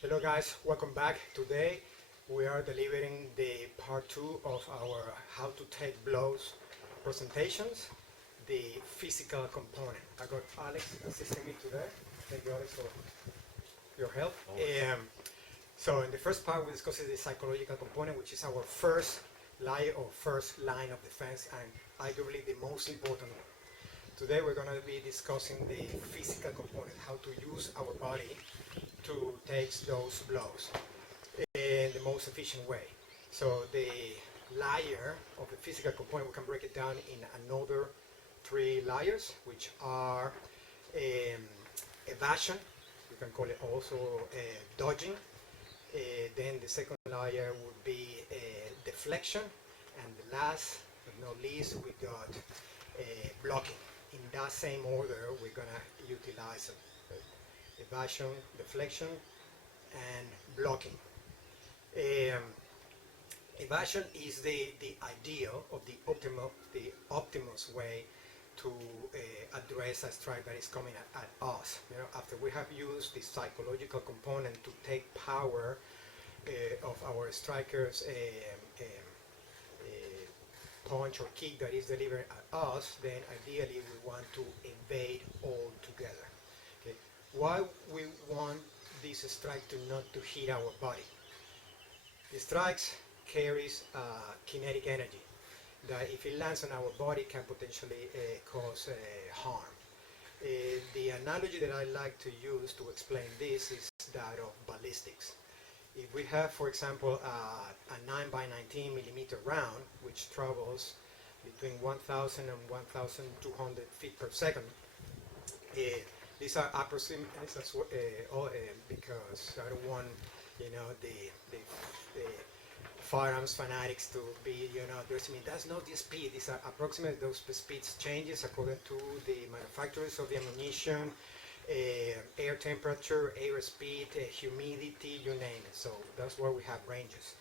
Hello guys, welcome back. Today we are delivering the part 2 of our how to take blows presentations, the physical component. I got Alex assisting me today. Thank you, Alex, for your help. So in the first part we discussed the psychological component, which is our first layer or first line of defense and arguably the most important one. Today we're going to be discussing the physical component, how to use our body to take those blows in the most efficient way. So the layer of the physical component, we can break it down in another 3 layers, which are evasion, you can call it also dodging. Then the second layer would be deflection, and the last but not least we got blocking. In that same order we're going to utilize evasion, deflection, and blocking. Evasion is the ideal of the optimus way to address a strike that is coming at us. You know, after we have used the psychological component to take power of our striker's punch or kick that is delivered at us, then ideally we want to evade altogether. Okay. Why we want this strike to not to hit our body? The strikes carries kinetic energy that if it lands on our body can potentially cause harm. The analogy that I like to use to explain this is that of ballistics. If we have, for example, a 9x19 millimeter round which travels between 1,000 and 1,200 feet per second, these are approximate because I don't want, you know, the firearms fanatics to be, you know, addressing me. That's not the speed. These are approximate. Those speeds changes according to the manufacturers of the ammunition, air temperature, air speed, humidity, you name it. So that's where we have ranges.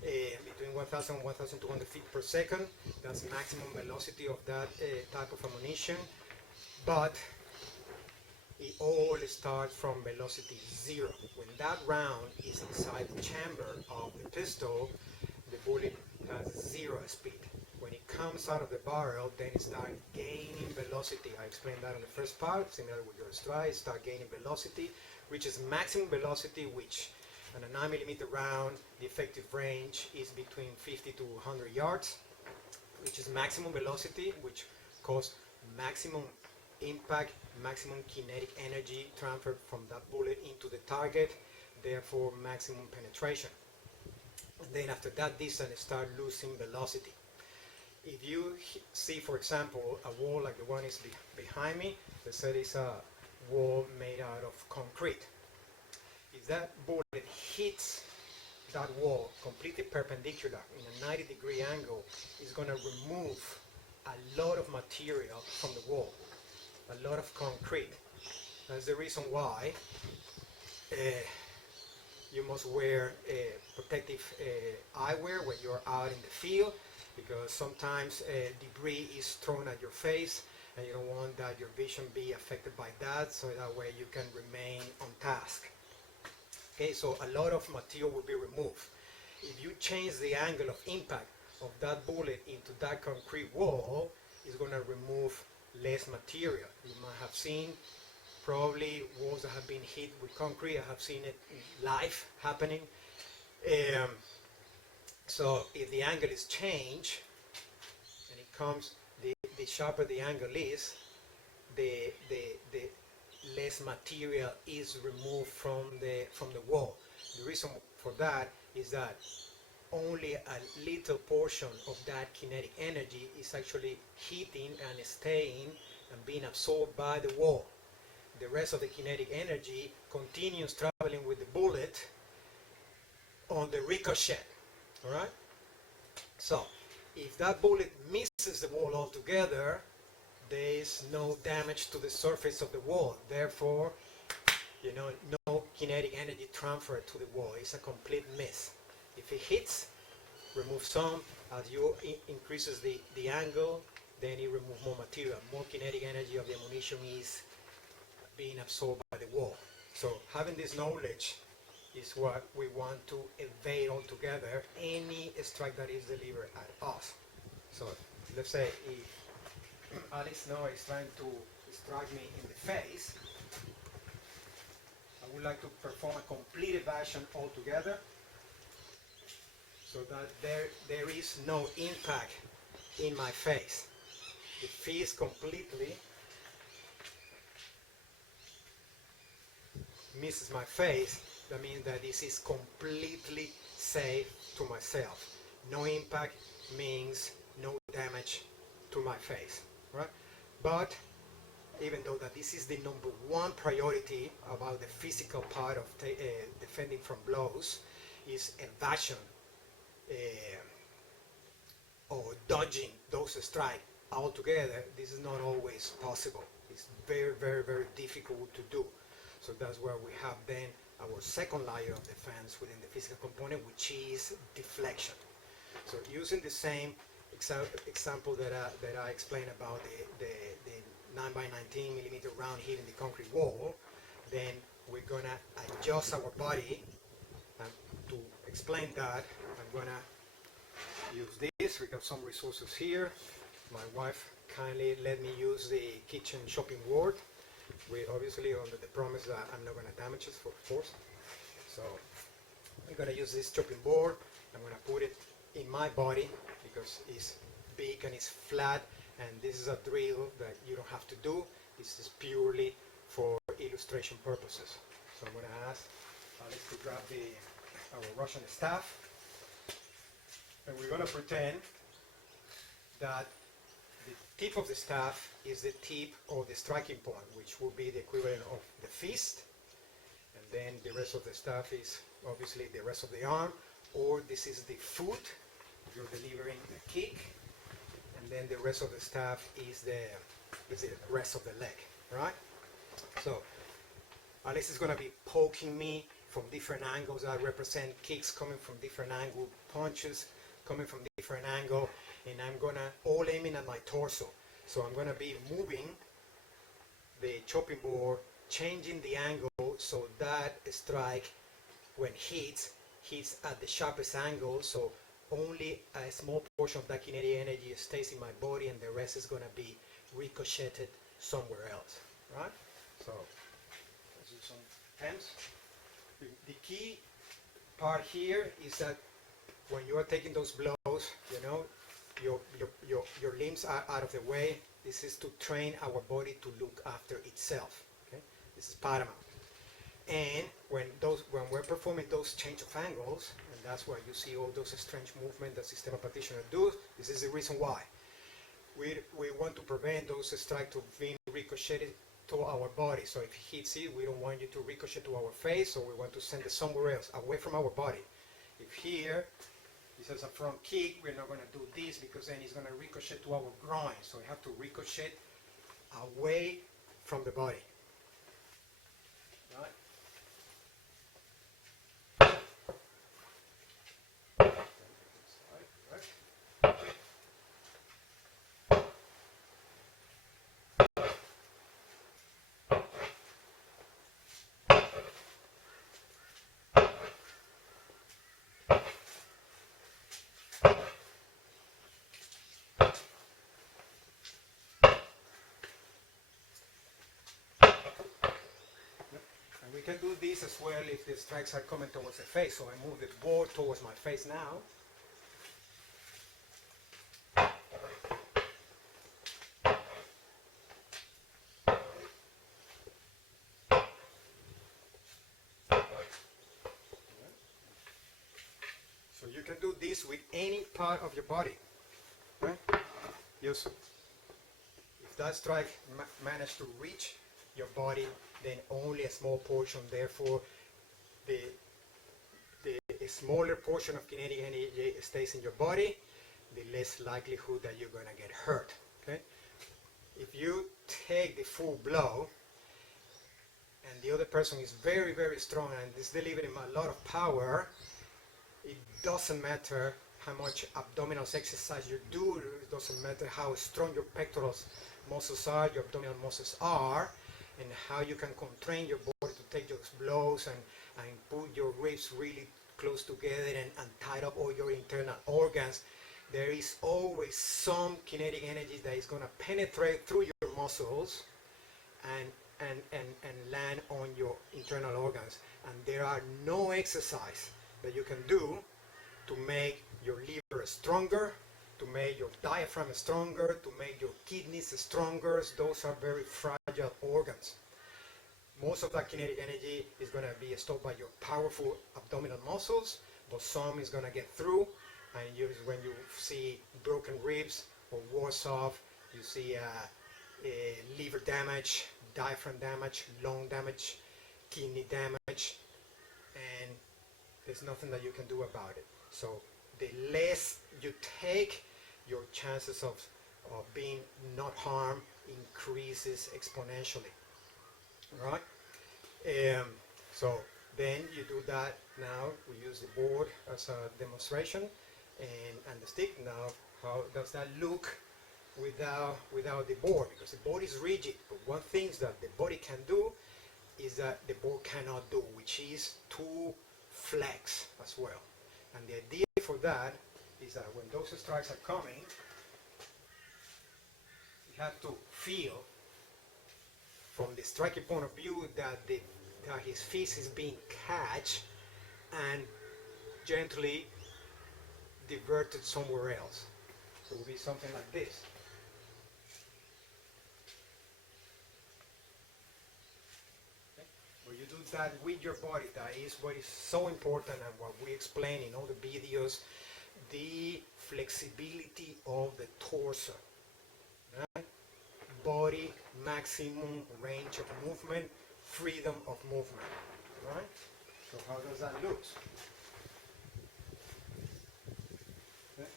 Between 1,000 and 1,200 feet per second, that's maximum velocity of that type of ammunition. But it all starts from velocity 0. When that round is inside the chamber of the pistol, the bullet has 0 speed. When it comes out of the barrel, then it starts gaining velocity. I explained that in the first part, similar with your strike, start gaining velocity, which is maximum velocity, which on a 9mm round, the effective range is between 50 to 100 yards, which is maximum velocity, which causes maximum impact, maximum kinetic energy transferred from that bullet into the target, therefore maximum penetration. And then after that distance, start losing velocity. If you see, for example, a wall like the one is behind me, let's say it's a wall made out of concrete. If that bullet hits that wall completely perpendicular in a 90-degree angle, it's going to remove a lot of material from the wall, a lot of concrete. That's the reason why you must wear protective eyewear when you're out in the field, because sometimes debris is thrown at your face and you don't want that your vision be affected by that, so that way you can remain on task. Okay, so a lot of material will be removed. If you change the angle of impact of that bullet into that concrete wall, it's going to remove less material. You might have seen probably walls that have been hit with concrete. I have seen it live happening. So if the angle is changed and it comes, the sharper the angle is, the less material is removed from the wall. The reason for that is that only a little portion of that kinetic energy is actually hitting and staying and being absorbed by the wall. The rest of the kinetic energy continues traveling with the bullet on the ricochet. All right? So if that bullet misses the wall altogether, there is no damage to the surface of the wall. Therefore, you know, no kinetic energy transfer to the wall. It's a complete miss. If it hits, remove some. As you increases the angle, then it removes more material. More kinetic energy of the ammunition is being absorbed by the wall. So having this knowledge is what we want to evade altogether any strike that is delivered at us. So let's say if Alex now is trying to strike me in the face, I would like to perform a complete evasion altogether so that there is no impact in my face. The fist completely misses my face. That means that this is completely safe to myself. No impact means no damage to my face, right? But even though that this is the number one priority about the physical part of defending from blows, is evasion or dodging those strikes altogether. This is not always possible. It's very, very, very difficult to do. So that's where we have then our second layer of defense within the physical component, which is deflection. So using the same example that I explained about the 9 by 19 millimeter round here in the concrete wall, then we're gonna adjust our body. And to explain that, I'm gonna use this. We got some resources here. My wife kindly let me use the kitchen shopping board. We obviously under the promise that I'm not gonna damage it, of course. So I'm gonna use this chopping board. I'm gonna put it in my body because it's big and it's flat, and this is a drill that you don't have to do. This is purely for illustration purposes. So I'm going to ask Alex to grab our Russian staff, and we're going to pretend that the tip of the staff is the tip of the striking point, which will be the equivalent of the fist, and then the rest of the staff is obviously the rest of the arm, or this is the foot if you're delivering the kick, and then the rest of the staff is the rest of the leg, right? So Alex is going to be poking me from different angles that represent kicks coming from different angle, punches coming from different angle, and I'm going to all aiming at my torso. So I'm going to be moving the chopping board, changing the angle so that strike when hits at the sharpest angle, so only a small portion of that kinetic energy stays in my body and the rest is going to be ricocheted somewhere else, right? So let's do some hands. The key part here is that when you are taking those blows, you know, your limbs are out of the way. This is to train our body to look after itself. Okay, this is paramount. And when we're performing those change of angles, and that's why you see all those strange movements that Systema practitioner do, this is the reason why. We want to prevent those strikes to being ricocheted to our body. So if he hits it, we don't want you to ricochet to our face, so we want to send it somewhere else, away from our body. If here, this is a front kick, we're not going to do this because then it's going to ricochet to our groin. So we have to ricochet away from the body. Right? We can do this as well if the strikes are coming towards the face. So I move the board towards my face now. So you can do this with any part of your body. Right? Yes. If that strike managed to reach your body, then only a small portion, therefore the smaller portion of kinetic energy stays in your body, the less likelihood that you're going to get hurt. Okay? If you take the full blow and the other person is very, very strong and is delivering a lot of power, it doesn't matter how much abdominal exercise you do, it doesn't matter how strong your pectoral muscles are, your abdominal muscles are, and how you can contrain your body to take those blows and put your ribs really close together and tight up all your internal organs, there is always some kinetic energy that is going to penetrate through your muscles and land on your internal organs. And there are no exercise that you can do to make your liver stronger, to make your diaphragm stronger, to make your kidneys stronger. Those are very fragile organs. Most of that kinetic energy is going to be stored by your powerful abdominal muscles, but some is going to get through. And when you see broken ribs or worse off, you see liver damage, diaphragm damage, lung damage, kidney damage, and there's nothing that you can do about it. So the less you take, your chances of being not harmed increases exponentially. Right? So then you do that. Now we use the board as a demonstration and the stick. Now how does that look without the board? Because the board is rigid, but one thing that the body can do is that the board cannot do, which is to flex as well. And the idea for that is that when those strikes are coming, you have to feel from the striker point of view that his fist is being catched and gently diverted somewhere else. So it will be something like this. Okay? Where you do that with your body, that is what is so important and what we explain in all the videos, the flexibility of the torso. Right? Body, maximum range of movement, freedom of movement. Right? So how does that look? Okay.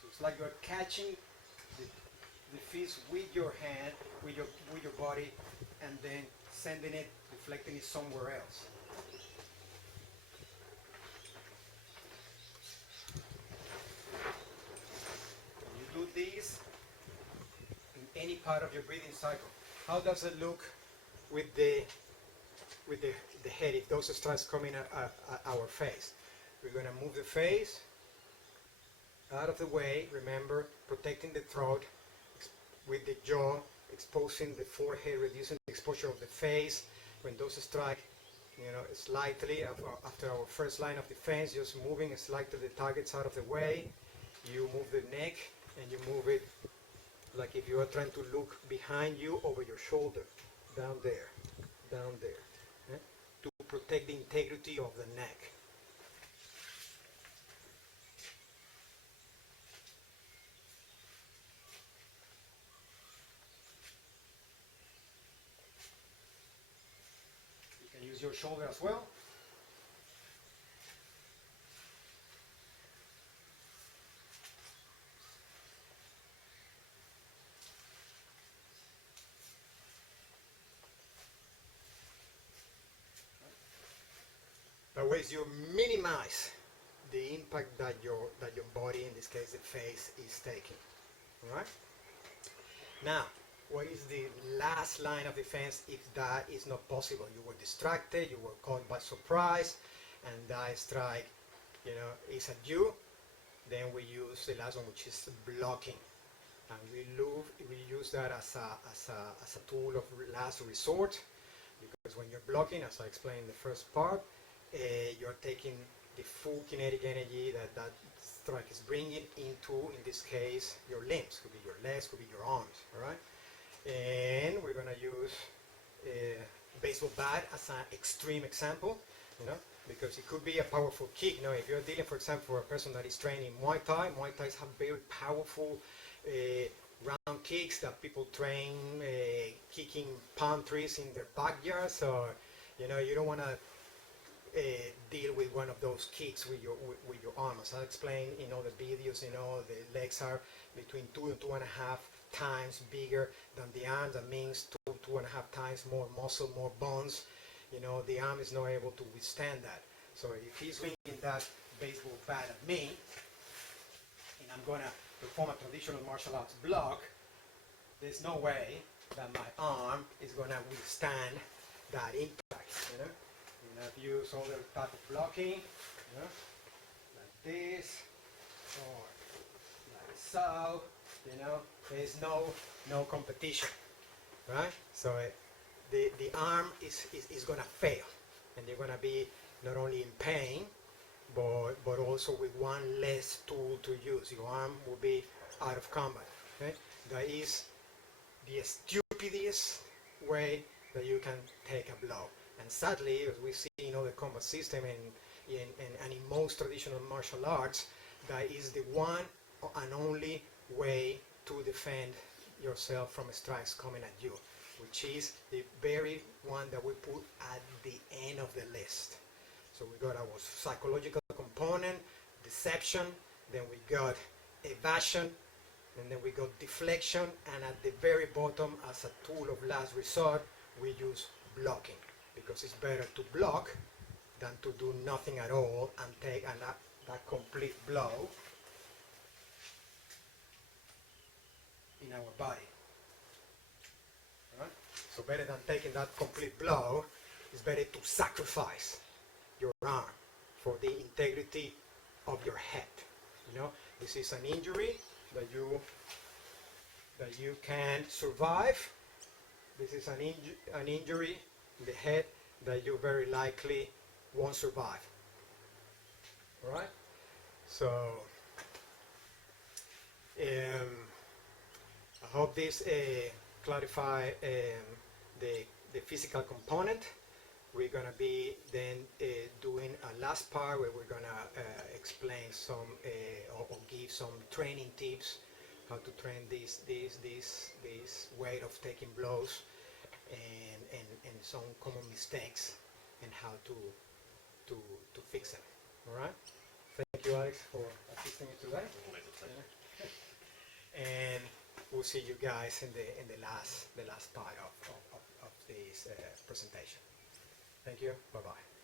So it's like you're catching the fist with your hand, with your body, and then sending it, deflecting it somewhere else. You do this in any part of your breathing cycle. How does it look with the head if those strikes coming at our face? We're going to move the face out of the way, remember, protecting the throat with the jaw, exposing the forehead, reducing the exposure of the face. When those strike, slightly after our first line of defense, just moving slightly the targets out of the way. You move the neck and you move it like if you are trying to look behind you over your shoulder, down there, okay? To protect the integrity of the neck. You can use your shoulder as well. That way you minimize the impact that your body, in this case the face, is taking. All right? Now, what is the last line of defense if that is not possible? You were distracted, you were caught by surprise, and that strike, is at you. Then we use the last one, which is blocking, and we use that as a tool of last resort, because when you're blocking, as I explained in the first part, you're taking the full kinetic energy that strike is bringing into, in this case, your limbs. Could be your legs, could be your arms, all right? And we're going to use a baseball bat as an extreme example, because it could be a powerful kick. If you're dealing, for example, for a person that is training Muay Thai have very powerful round kicks that people train kicking palm trees in their backyard. So, you don't want to deal with one of those kicks with your arm. As I explained in all the videos, the legs are between 2 and 2.5 times bigger than the arm. That means 2.5 times more muscle, more bones. The arm is not able to withstand that. So if he's swinging that baseball bat at me, and I'm gonna perform a traditional martial arts block, there's no way that my arm is going to withstand that impact. You know, you have to use other type of blocking, you know, like this or like so. You know, there's no competition, right? So the arm is going to fail, and you're going to be not only in pain, but also with one less tool to use. Your arm will be out of combat. Okay? That is the stupidest way that you can take a blow. And sadly, as we see in other combat system and in most traditional martial arts, that is the one and only way to defend yourself from strikes coming at you, which is the very one that we put at the end of the list. So we got our psychological component, deception, then we got evasion, and then we got deflection, and at the very bottom, as a tool of last resort, we use blocking, because it's better to block than to do nothing at all and take that complete blow in our body. Right? So better than taking that complete blow, it's better to sacrifice your arm for the integrity of your head. You know, this is an injury that you can survive. This is an injury in the head that you very likely won't survive. All right. So I hope this clarify the physical component. We're going to be then doing a last part where we're going to explain some or give some training tips, how to train this way of taking blows, and some common mistakes, and how to fix them. All right. Thank you, Alex, for assisting me today. And we'll see you guys in the last part of this presentation. Thank you. Bye-bye.